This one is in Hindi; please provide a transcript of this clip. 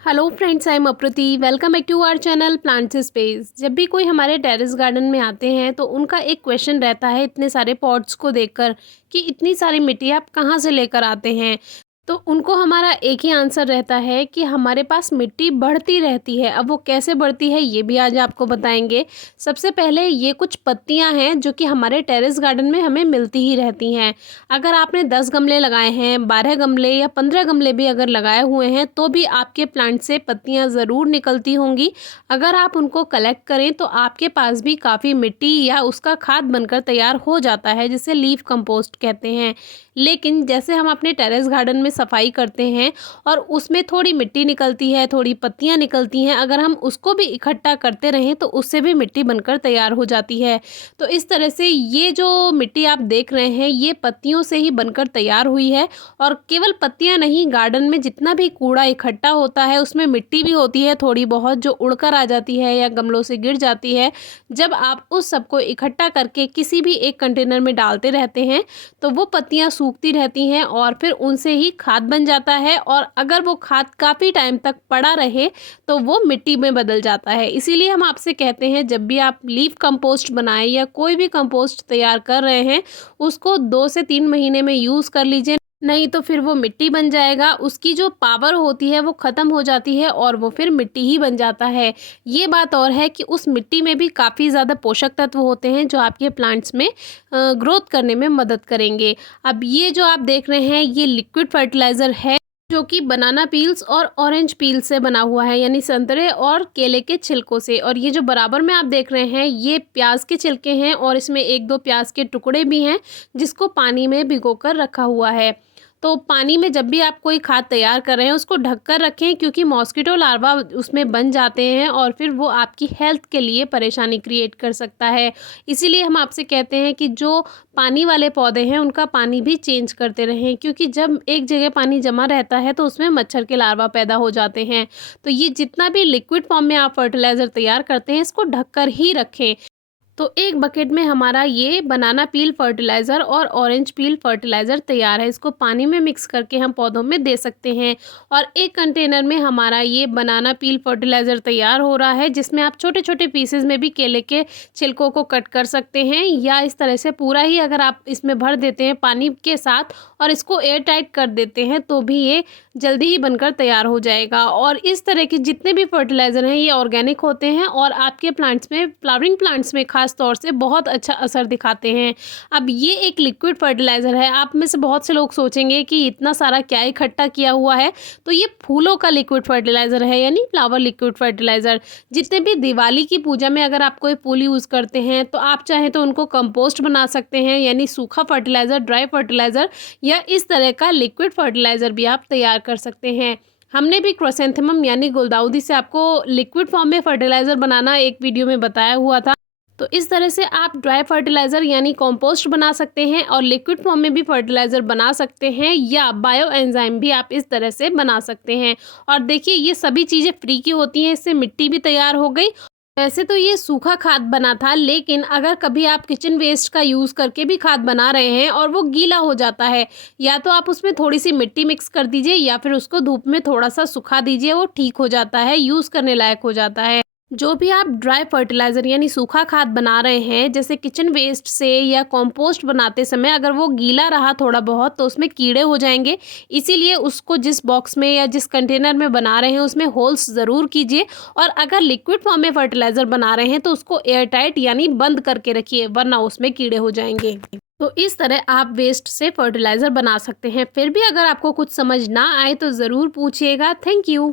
Hello friends, I am Aprati. Welcome back to our channel plants space. जब भी कोई हमारे टेरेस गार्डन में आते हैं तो उनका एक क्वेश्चन रहता है इतने सारे पॉट्स को देखकर कि इतनी सारी मिट्टी आप कहाँ से लेकर आते हैं। तो उनको हमारा एक ही आंसर रहता है कि हमारे पास मिट्टी बढ़ती रहती है। अब वो कैसे बढ़ती है ये भी आज आपको बताएंगे। सबसे पहले ये कुछ पत्तियां हैं जो कि हमारे टेरेस गार्डन में हमें मिलती ही रहती हैं। अगर आपने 10 गमले लगाए हैं, 12 गमले या 15 गमले भी अगर लगाए हुए हैं तो भी आपके प्लांट से पत्तियां ज़रूर निकलती होंगी। अगर आप उनको कलेक्ट करें तो आपके पास भी काफ़ी मिट्टी या उसका खाद बनकर तैयार हो जाता है, जिसे लीफ कंपोस्ट कहते हैं। लेकिन जैसे हम अपने टेरेस गार्डन में सफाई करते हैं और उसमें थोड़ी मिट्टी निकलती है, थोड़ी पत्तियां निकलती हैं, अगर हम उसको भी इकट्ठा करते रहें तो उससे भी मिट्टी बनकर तैयार हो जाती है। तो इस तरह से ये जो मिट्टी आप देख रहे हैं ये पत्तियों से ही बनकर तैयार हुई है। और केवल पत्तियां नहीं, गार्डन में जितना भी कूड़ा इकट्ठा होता है उसमें मिट्टी भी होती है थोड़ी बहुत, जो उड़कर आ जाती है या गमलों से गिर जाती है। जब आप उस सबको इकट्ठा करके किसी भी एक कंटेनर में डालते रहते हैं तो वो पत्तियां सूखती रहती हैं और फिर उनसे ही खाद बन जाता है। और अगर वो खाद काफ़ी टाइम तक पड़ा रहे तो वो मिट्टी में बदल जाता है। इसीलिए हम आपसे कहते हैं जब भी आप लीफ कंपोस्ट बनाएं या कोई भी कंपोस्ट तैयार कर रहे हैं उसको 2 से 3 महीने में यूज़ कर लीजिए, नहीं तो फिर वो मिट्टी बन जाएगा। उसकी जो पावर होती है वो ख़त्म हो जाती है और वो फिर मिट्टी ही बन जाता है। ये बात और है कि उस मिट्टी में भी काफ़ी ज़्यादा पोषक तत्व होते हैं जो आपके प्लांट्स में ग्रोथ करने में मदद करेंगे। अब ये जो आप देख रहे हैं ये लिक्विड फर्टिलाइज़र है जो कि बनाना पील्स और ऑरेंज पील्स से बना हुआ है, यानी संतरे और केले के छिलकों से। और ये जो बराबर में आप देख रहे हैं ये प्याज के छिलके हैं और इसमें 1-2 प्याज के टुकड़े भी हैं जिसको पानी में भिगोकर रखा हुआ है। तो पानी में जब भी आप कोई खाद तैयार कर रहे हैं उसको ढककर रखें, क्योंकि मॉस्किटो लार्वा उसमें बन जाते हैं और फिर वो आपकी हेल्थ के लिए परेशानी क्रिएट कर सकता है। इसीलिए हम आपसे कहते हैं कि जो पानी वाले पौधे हैं उनका पानी भी चेंज करते रहें, क्योंकि जब एक जगह पानी जमा रहता है तो उसमें मच्छर के लार्वा पैदा हो जाते हैं। तो ये जितना भी लिक्विड फॉर्म में आप फर्टिलाइज़र तैयार करते हैं इसको ढककर ही रखें। तो एक बकेट में हमारा ये बनाना पील फर्टिलाइज़र और ऑरेंज पील फर्टिलाइज़र तैयार है। इसको पानी में मिक्स करके हम पौधों में दे सकते हैं। और एक कंटेनर में हमारा ये बनाना पील फर्टिलाइज़र तैयार हो रहा है, जिसमें आप छोटे छोटे पीसेस में भी केले के छिलकों को कट कर सकते हैं, या इस तरह से पूरा ही अगर आप इसमें भर देते हैं पानी के साथ और इसको एयर टाइट कर देते हैं तो भी ये जल्दी ही बनकर तैयार हो जाएगा। और इस तरह के जितने भी फर्टिलाइज़र हैं ये ऑर्गेनिक होते हैं और आपके प्लांट्स में, फ्लावरिंग प्लांट्स में खास तौर से बहुत अच्छा असर दिखाते हैं। अब ये एक लिक्विड फर्टिलाइज़र है। आप में से बहुत से लोग सोचेंगे कि इतना सारा क्या इकट्ठा किया हुआ है, तो ये फूलों का लिक्विड फर्टिलाइज़र है, यानी फ्लावर लिक्विड फर्टिलाइज़र। जितने भी दिवाली की पूजा में अगर आप कोई फूल यूज़ करते हैं तो आप चाहें तो उनको कंपोस्ट बना सकते हैं, यानी सूखा फर्टिलाइज़र, ड्राई फर्टिलाइज़र, या इस तरह का लिक्विड फर्टिलाइज़र भी आप तैयार कर सकते हैं। हमने भी क्रोसेंथेमम यानी गुलदाउदी से आपको लिक्विड फॉर्म में फर्टिलाइज़र बनाना एक वीडियो में बताया हुआ था। तो इस तरह से आप ड्राई फर्टिलाइज़र यानी कंपोस्ट बना सकते हैं और लिक्विड फॉर्म में भी फर्टिलाइज़र बना सकते हैं, या बायो एंजाइम भी आप इस तरह से बना सकते हैं। और देखिए ये सभी चीज़ें फ्री की होती हैं, इससे मिट्टी भी तैयार हो गई। वैसे तो ये सूखा खाद बना था, लेकिन अगर कभी आप किचन वेस्ट का यूज़ करके भी खाद बना रहे हैं और वो गीला हो जाता है, या तो आप उसमें थोड़ी सी मिट्टी मिक्स कर दीजिए या फिर उसको धूप में थोड़ा सा सुखा दीजिए, वो ठीक हो जाता है, यूज़ करने लायक हो जाता है। जो भी आप ड्राई फर्टिलाइज़र यानी सूखा खाद बना रहे हैं, जैसे किचन वेस्ट से या कंपोस्ट बनाते समय अगर वो गीला रहा थोड़ा बहुत तो उसमें कीड़े हो जाएंगे। इसीलिए उसको जिस बॉक्स में या जिस कंटेनर में बना रहे हैं उसमें होल्स ज़रूर कीजिए। और अगर लिक्विड फॉर्म में फर्टिलाइज़र बना रहे हैं तो उसको एयर टाइट यानी बंद करके रखिए, वरना उसमें कीड़े हो जाएंगे। तो इस तरह आप वेस्ट से फर्टिलाइज़र बना सकते हैं। फिर भी अगर आपको कुछ समझ ना आए तो ज़रूर पूछिएगा। Thank you.